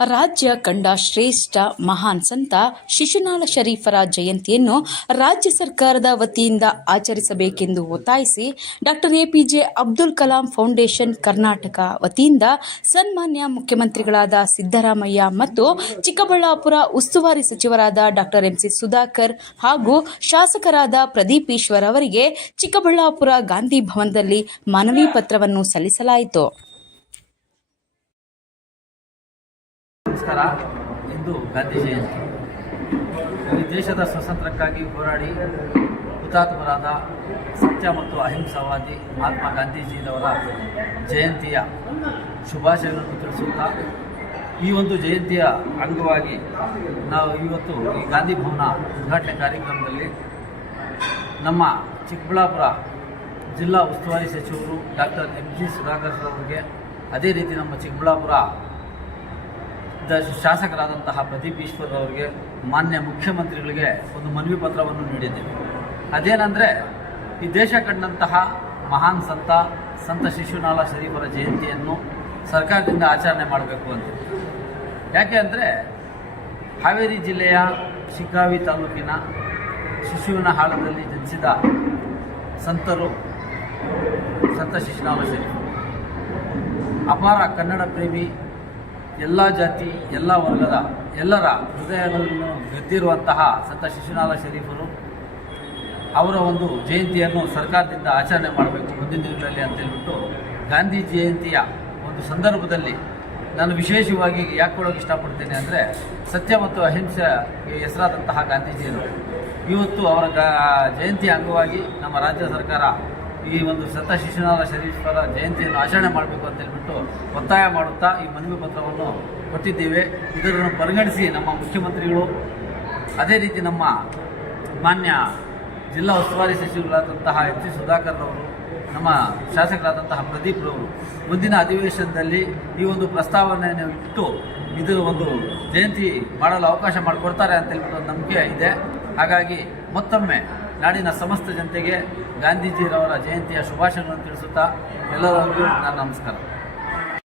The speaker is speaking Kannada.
ರಾಜ್ಯ ಕಂಡ ಶ್ರೇಷ್ಠ, ಮಹಾನ್ ಸಂತ ಶಿಶುನಾಳ ಶರೀಫರ ಜಯಂತಿಯನ್ನು ರಾಜ್ಯ ಸರ್ಕಾರದ ವತಿಯಿಂದ ಆಚರಿಸಬೇಕೆಂದು ಒತ್ತಾಯಿಸಿ doctor A P J Abdul Kalam foundation Karnataka ವತಿಯಿಂದ ಸನ್ಮಾನ್ಯ ಮುಖ್ಯಮಂತ್ರಿಗಳಾದ ಸಿದ್ದರಾಮಯ್ಯ ಮತ್ತು ಚಿಕ್ಕಬಳ್ಳಾಪುರ ಉಸ್ತುವಾರಿ ಸಚಿವರಾದ ಡಾಕ್ಟರ್ ಎಂಸಿ ಸುಧಾಕರ್ ಹಾಗೂ ಶಾಸಕರಾದ ಪ್ರದೀಪ್ ಈಶ್ವರ್ ಅವರಿಗೆ ಚಿಕ್ಕಬಳ್ಳಾಪುರ ಗಾಂಧಿ ಭವನದಲ್ಲಿ ಮನವಿ ಪತ್ರವನ್ನು ಸಲ್ಲಿಸಲಾಯಿತು. ನಮಸ್ಕಾರ ಇಂದು ಗಾಂಧಿ ಜಯಂತಿ. ಈ ದೇಶದ ಸ್ವಾತಂತ್ರ್ಯಕ್ಕಾಗಿ ಹೋರಾಡಿ ಹುತಾತ್ಮರಾದ ಸತ್ಯ ಮತ್ತು ಅಹಿಂಸಾವಾದಿ ಮಹಾತ್ಮ ಗಾಂಧೀಜಿಯವರ ಜಯಂತಿಯ ಶುಭಾಶಯಗಳನ್ನು ತಿಳಿಸುತ್ತಾ, ಈ ಒಂದು ಜಯಂತಿಯ ಅಂಗವಾಗಿ ನಾವು ಇವತ್ತು ಈ ಗಾಂಧಿ ಭವನ ಉದ್ಘಾಟನೆ ಕಾರ್ಯಕ್ರಮದಲ್ಲಿ ನಮ್ಮ ಚಿಕ್ಕಬಳ್ಳಾಪುರ ಜಿಲ್ಲಾ ಉಸ್ತುವಾರಿ ಸಚಿವರು ಡಾಕ್ಟರ್ ಎಂ ಜಿ ಸುಧಾಕರ್ ಅವರಿಗೆ, ಅದೇ ರೀತಿ ನಮ್ಮ ಚಿಕ್ಕಬಳ್ಳಾಪುರ ದ ಶಾಸಕರಾದಂತಹ ಪ್ರದೀಪ್ ಈಶ್ವರ್ ಅವರಿಗೆ ಮಾನ್ಯ ಮುಖ್ಯಮಂತ್ರಿಗಳಿಗೆ ಒಂದು ಮನವಿ ಪತ್ರವನ್ನು ನೀಡಿದ್ದೇವೆ. ಅದೇನೆಂದರೆ, ಈ ದೇಶ ಕಂಡಂತಹ ಮಹಾನ್ ಸಂತ ಸಂತ ಶಿಶುನಾಳ ಶರೀಫರ ಜಯಂತಿಯನ್ನು ಸರ್ಕಾರದಿಂದ ಆಚರಣೆ ಮಾಡಬೇಕು ಅಂತ. ಯಾಕೆ ಅಂದರೆ, ಹಾವೇರಿ ಜಿಲ್ಲೆಯ ಶಿಗ್ಗಾವಿ ತಾಲೂಕಿನ ಶಿಶುವಿನ ಹಾಳದಲ್ಲಿ ಜನಿಸಿದ ಸಂತರು, ಸಂತ ಶಿಶುನಾಳ ಶರೀಫರು. ಅಪಾರ ಕನ್ನಡ ಪ್ರೇಮಿ ಎಲ್ಲ ಜಾತಿ, ಎಲ್ಲ ವರ್ಗದ ಎಲ್ಲರ ಹೃದಯಗಳನ್ನು ಗೆದ್ದಿರುವಂತಹ ಸಂತ ಶಿಶುನಾಳ ಶರೀಫರು, ಅವರ ಒಂದು ಜಯಂತಿಯನ್ನು ಸರ್ಕಾರದಿಂದ ಆಚರಣೆ ಮಾಡಬೇಕು ಮುಂದಿನ ದಿನಗಳಲ್ಲಿ ಅಂತ ಹೇಳ್ಬಿಟ್ಟು ಗಾಂಧಿ ಜಯಂತಿಯ ಒಂದು ಸಂದರ್ಭದಲ್ಲಿ ನಾನು ವಿಶೇಷವಾಗಿ ಯಾಕೆ ಇಷ್ಟಪಡ್ತೇನೆ ಅಂದರೆ ಸತ್ಯ ಮತ್ತು ಅಹಿಂಸೆ ಹೆಸರಾದಂತಹ ಗಾಂಧೀಜಿಯವರು ಇವತ್ತು ಅವರ ಜಯಂತಿ ಅಂಗವಾಗಿ ನಮ್ಮ ರಾಜ್ಯ ಸರ್ಕಾರ ಈ ಒಂದು ಸತ ಶಿಶುನಾಥ ಶರೀಫರ ಜಯಂತಿಯನ್ನು ಆಚರಣೆ ಮಾಡಬೇಕು ಅಂತ ಹೇಳ್ಬಿಟ್ಟು ಒತ್ತಾಯ ಮಾಡುತ್ತಾ ಈ ಮನವಿ ಪತ್ರವನ್ನು ಕೊಟ್ಟಿದ್ದೇವೆ. ಇದನ್ನು ಪರಿಗಣಿಸಿ ನಮ್ಮ ಮುಖ್ಯಮಂತ್ರಿಗಳು, ಅದೇ ರೀತಿ ನಮ್ಮ ಮಾನ್ಯ ಜಿಲ್ಲಾ ಉಸ್ತುವಾರಿ ಸಚಿವರಾದಂತಹ ಎಚ್ ಸಿ ಸುಧಾಕರ್ ಅವರು ನಮ್ಮ ಶಾಸಕರಾದಂತಹ ಪ್ರದೀಪ್ ರವರು ಮುಂದಿನ ಅಧಿವೇಶನದಲ್ಲಿ ಈ ಒಂದು ಪ್ರಸ್ತಾವನೆಯನ್ನು ಇಟ್ಟು ಇದು ಒಂದು ಜಯಂತಿ ಮಾಡಲು ಅವಕಾಶ ಮಾಡಿಕೊಡ್ತಾರೆ ಅಂತ ಹೇಳ್ಬಿಟ್ಟು ನಂಬಿಕೆ ಇದೆ. ಹಾಗಾಗಿ ಮತ್ತೊಮ್ಮೆ ನಾಡಿನ ಸಮಸ್ತ ಜನತೆಗೆ ಗಾಂಧೀಜಿರವರ ಜಯಂತಿಯ ಶುಭಾಶಯಗಳನ್ನು ತಿಳಿಸುತ್ತಾ ಎಲ್ಲರಿಗೂ ನನ್ನ ನಮಸ್ಕಾರ.